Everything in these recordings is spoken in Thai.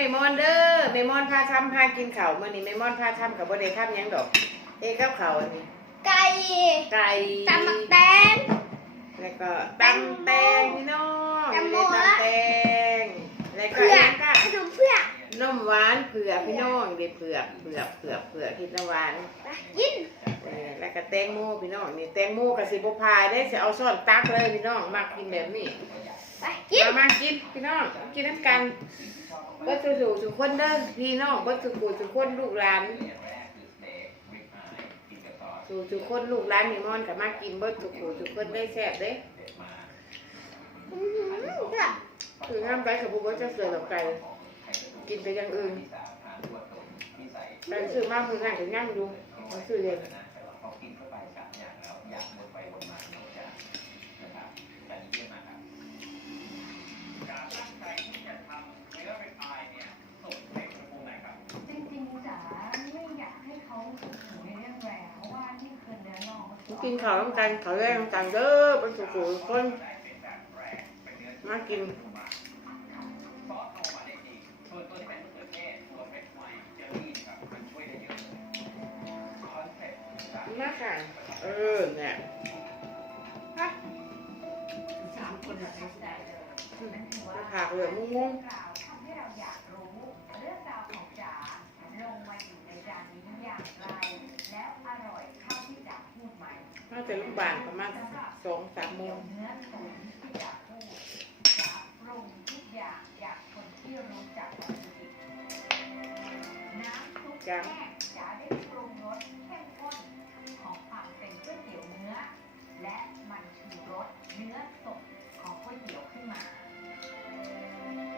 เมมอนเด้อเมมอนพาทำพากินข้าวมื้อนี้เมมอนพาทำกับบ่ได้ทำหยังดอก เอ้กับข้าวอันนี้ไก่ไก่ตำหมักแตงแล้วก็ตำแตงพี่น้องแตงโมมีละตำแตงแล้วก็เผืออักนนั้นก็ ขนมเผือก นมหวานเผือกพี่น้องเด็ดเผือกเผือกเผือกเผือกที่น้ำหวานไปกินเออแล้วก็แตงโมพี่น้องนี่แตงโมกับสิบพายได้จะเอาซ่อนตักเลยพี่น้องมักกินแบบนี้ไปกินมามากินพี่น้องกินน้ำกันก็สู่สู่ทุกคนเด้อพี่น้องก็สู่สู่ทุกคนลูกหลานสู่ทุกคนลูกหลานมีมอนกับมากินเบิดทุกผู้ทุกคนได้แซ่บเด้อื้อหือค่ะคือห้ามไปกับผู้บ่จะเสือกับไก่ กินไปอย่างอื่นไปซื้อมากมือนั่งถึงนั่งดูมาซื้อเลย็นจริงๆจ๋าไม่อยากให้เขาพูดถึงในเรื่องแรง เพราะว่านี่คือเนื้อน่องกินข้าวน้ำกันข้าวแรงน้ำกันเด้อเป็นสู่สู่ทุกคนมากินมาค่ะ เออเนี่ยสามคนแบบนี้ได้เลยนั่นคือว่ามาผักเหลืองมุ้งเรื่องราวทำให้เราอยากรู้เรื่องราวของจ๋าลงมาอยู่ในจานนี้อย่างไรแล้วอร่อยเท่าที่จ๋าพูดไหมๆมาแต่ลูกบานประมาณสองสามโมงเนื้อตุ๋นที่จ๋าพูดำซุปแห้งจ๋าได้ปรุงรสเข้มข้นของความเป็นก๋วยเตี๋ยวเนื้อ และมันชูรสเนื้อสดของก๋วยเตี๋ยวขึ้นมา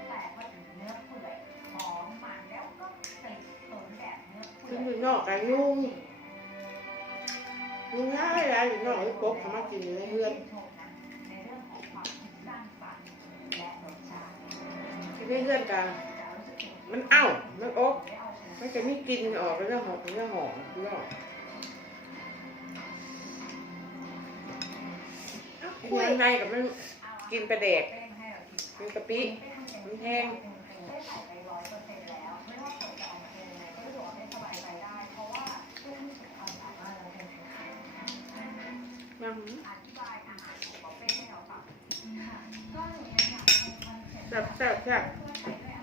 แต่พอถึงเนื้อเปื่อยหอมมันแล้วก็ติดสนแบบเนื้อเปื่ขึ้อนยอยู่นอกกันยุ่งยุ่งง่ายเลยอยู่นอกไอ้กบเขามากินอยู่ในเรือนชมนะในเรื่องของความคิดสร้างสรรค์และรสชาติกินในเรือนกันจะรู้สึกอย่างมันเอ้ามันอกได้เอาชนะ มันจะไม่กินออกแล้วเรื่องหอมเรื่องหอมเรื่องยังไงกับมันกินปลาแดกเร่งให้เรากินกินกะปิมันแห้งได้ใส่ไปร้อยเปอร์เซ็นต์แล้วไม่ว่าผลจะออกมาเป็นยังไงก็รู้สึกว่าไม่สบายใจได้เพราะว่าเรื่องที่สุดความสามารถเราเป็นคนไทยมาอธิบายอาหารของบุฟเฟ่ต์ให้เราฟังค่ะก็หนูยังอยากคงคอนเซ็ปต์แซ่บแซ่บแซ่บ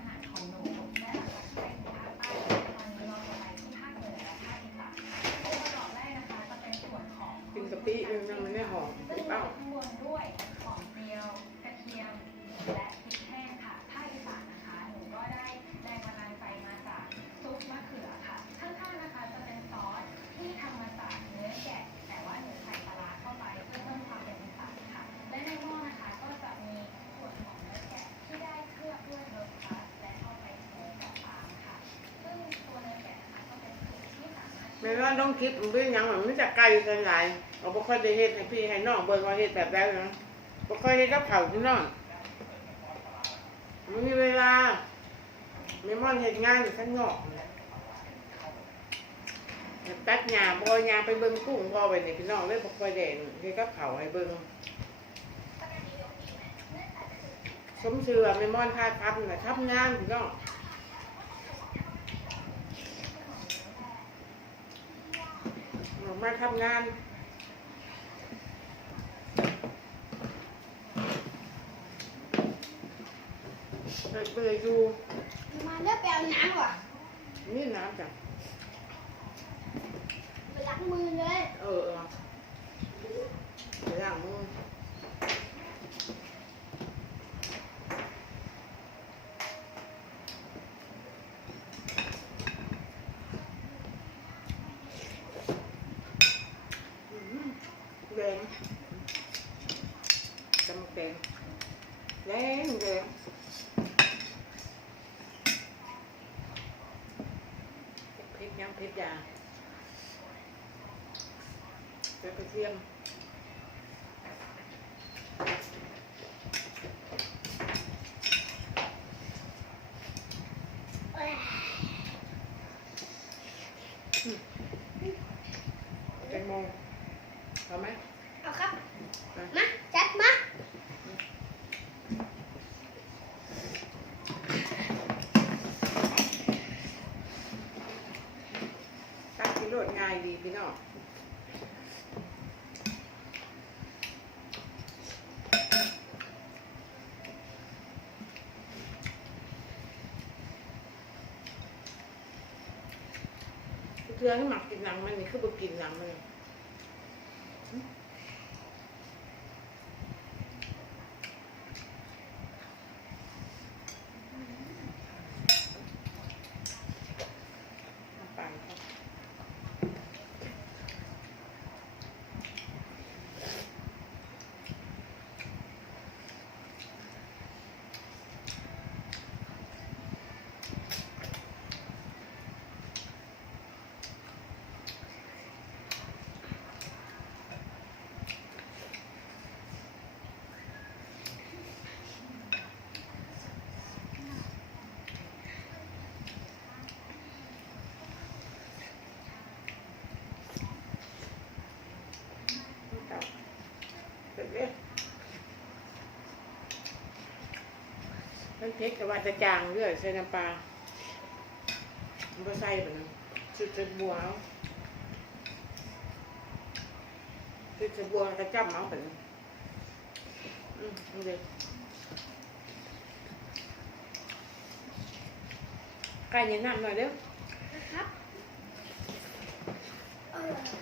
กะปิหนยังไม่ได้หอมซึ่งหรือมเปล่า ข้างบนด้วยหอมเจียวกระเทียม สามารถไม่ว่าต้องคิดมันเป็นหยังมันไม่จะไกลกันหลายเราบ่ค่อยได้เฮ็ดให้พี่ให้น้องเบิ่งว่าเฮ็ดแบบใดนะบ่ค่อยเฮ็ดกับข้าพี่น้องมันมีเวลาไม่ม่อนเฮ็ดงานอยู่ข้างนอกตัดหญ้าบ่หญ้าไปเบิ่งกุ้งบ่ไว้นี่พี่น้องเลยบ่ค่อยได้เฮ็ดกับข้าให้เบิ่งสมชื่อว่าแม่ม่อนพาทับน่ะทำงานพี่น้องออก มาทำงานเปิดเบื่ออยู่ มาเลือกไปเอาน้ำก่อนนี่น้ำจ้ะไปล้างมือเลย เออเออไปล้างมืออืมแดงจำแดงแดงแดง พริกยังพริกยาแล้วกระเทียมแตงโมเอาไหม เอาครับ มาจัดมาีพี่น้องเพื่อนที่หมักกินหนังมันนี่คือบ่กินหนังมัน มันเพชรกับว่าจะจางเรื่อยใส่น้ำปลามันก็ใส่แบบนั้นชุดจะบัวเอาชุดจะบัวกระจับเอาแบบนั้นอืมเอาเลยไก่เย็นน้ำหน่อยเด้อครับเออ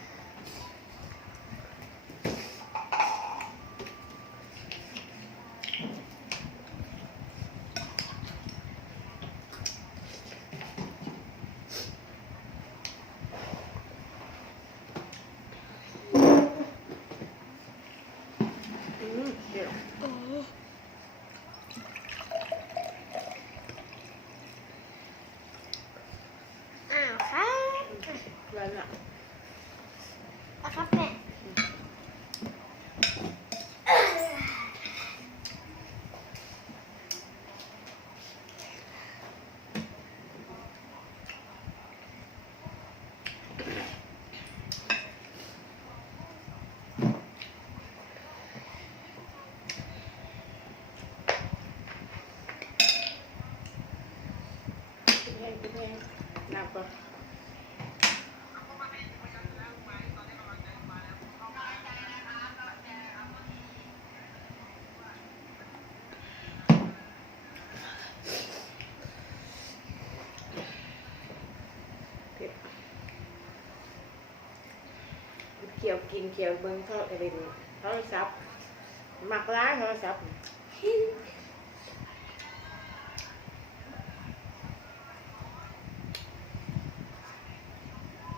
อืมเดี๋ยว อ้าวครับ เพื่อนอะ อะครับแม่ กินแห้งกินแห้งน้ำก่อนเผ็ดเกี่ ยวกินเกี่ยวเบิ้งเท่าอะไรดูโทรศัพท์มักร้ายโทรศัพท์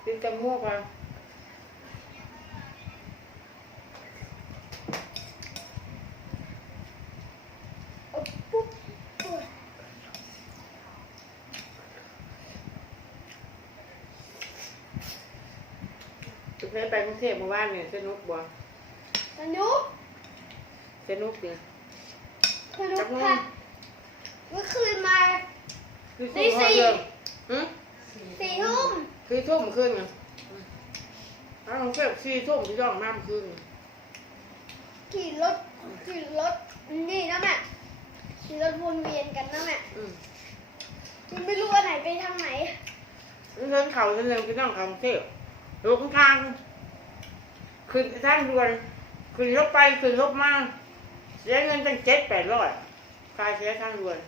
กินจมูกอะ อุ๊บปุ๊บปุ๊บ จุดนี้ ไปกรุงเทพเมื่อวานเนี่ยสนุกบ่สนุกสนุกเนี่ยสนุกค่ะเมื่อคืนมาคือตีสู้สี่เขาเรื่องหึสี่ทุ่มคือทุ่มขึ้นไงถ้ากรุงเทพสี่ทุ่มที่ย่องน้ำขึ้นขี่รถขี่รถนี่นะแม่ขี่รถวนเวียนกันนะแม่อืมยังไม่รู้ว่าไหนไปทางไหนเรื่องเขาเรื่องพี่น้องเขากรุงเทพลงทาง ขึ้นทางด่วนขึ้นรถไปขึ้นรถมาเสียเงินตั้งเจ็ดแปดร้อยค่าเสียทางด่วน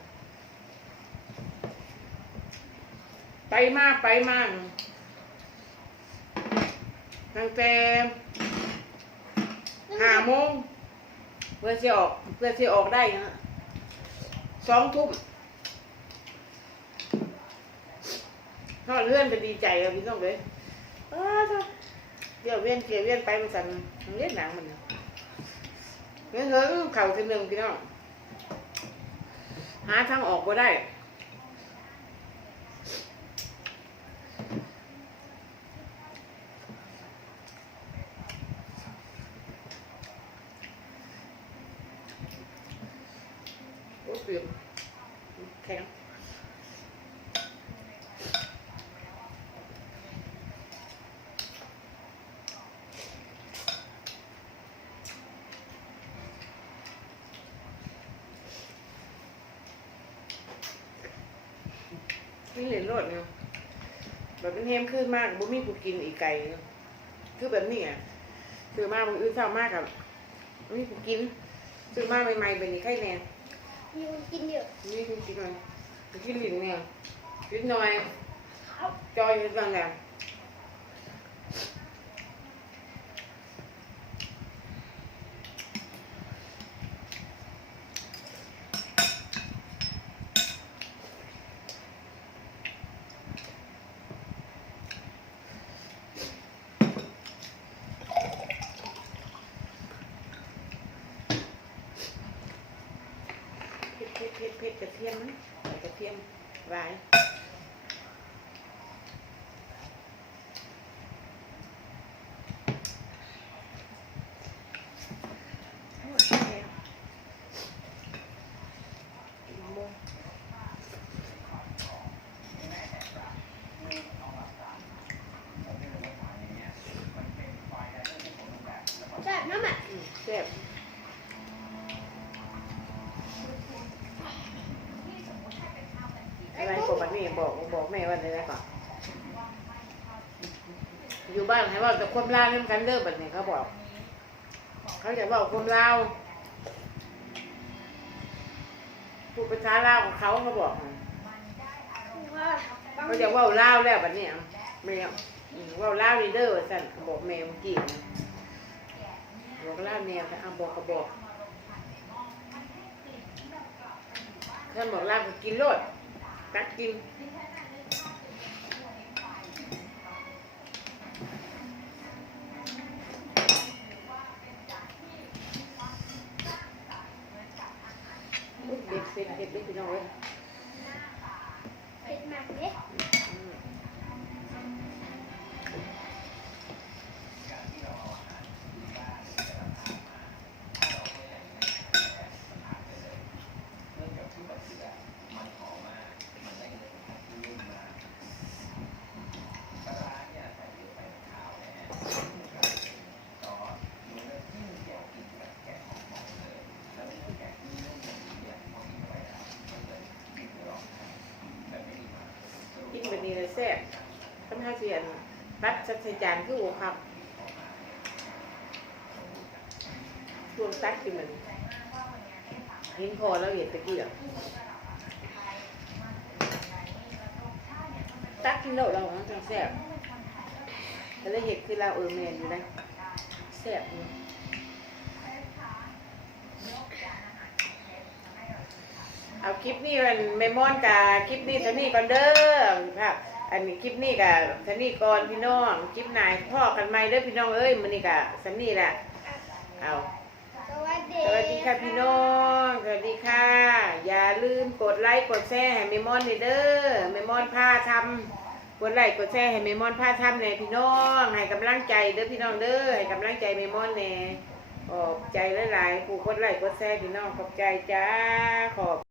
ไปมาไปมาตั้งแต่ห้าโมงเพื่อจะออกเพื่อจะออกได้นะสองทุ่มทอดเลื่อนไปดีใจเลยพี่น้องเลยอ้าว เดี๋ยวเวียนเกี่ยวเวียนไปมันสั่นมันเล่นหนังมันเงี้ยเฮ้ยเข่าทีหนึ่งพี่น้องหาทางออกก็ได้โอ้เปลี่ยนแข็งนี่เหรียญรถเนาะแบบเป็นเฮมขึ้นมากบ่มีกูกินอีกไก่เนาะคือแบบนี้อะซื้อมามืออื่นเช้ามากครับนี่กูกินซื้อมาใหม่ๆแบบนี้ไข่แน่มีคนกินเยอะนี่กูกินหน่อยกูกินหลินเนี่ยกินหน่อยจอยเป็นบางอย่าง เผ็ดเผ็ดเผ็ด เผ็ดกระเทียมนะใส่กระเทียมไว้โอ้ยแซ่บกินโมง แซ่บนะแม่ อืมแซ่บ ม่บอกบอกแม่ว่าอะไรก่อนอยู่บ้านให้ว่าแต่ความลาวนี่มันกันเด้อแบบนี้เขาบอก เขาจะบอกความลาวพูดภาษาลาวของเขาเขาบอกเขาจะว่าลาวแล้วแบบนี้แม่เอาอืมเว่าลาวนี่เด้อสั่นบอกแม่มากี้นะบอกลาวแนวเอาบอกก็บอกท่านบอกลาวก็กินโลดตักกิน อุ๊ยเด็ดเด็ดเด็ดเด็ดพี่น้องเอ้ย เผ็ดมากเลย อืมกินแบบนี้เลยแซ่บค่อนข้าง เสียนปัดชัดใส่จานคือโอครับรวมตักกินมันเห็นพอแล้วเห็นตะเกี้อะตักกินแล้วเราทั้งแซ่บแต่ละเห็ดคือเราเออแมนอยู่นะแซ่บอยู่เอาคลิปนี้มันเมมอนกับคลิปนี้เท่านี้ก่อนเด้อครับ อันนี้คลิปนี้กับเท่านี้ก่อนพี่น้องคลิปไหนพ่อกันไหมเด้อพี่น้องเอ้ยมันนี่กับสันนี่แหละเอาสวัสดีสวัสดีค่ะพี่น้องสวัสดีค่ะ อย่าลืมกดไลค์กดแชร์ให้เมมอนเด้อเมมอนพาทำกดไลค์กดแชร์ให้เมมอนพาทำแน่พี่น้องให้กำลังใจเด้อพี่น้องเด้อให้กำลังใจเมมอนแน่ขอบใจหลายๆผู้กดไลค์กดแชร์พี่น้องขอบใจจ้าขอบ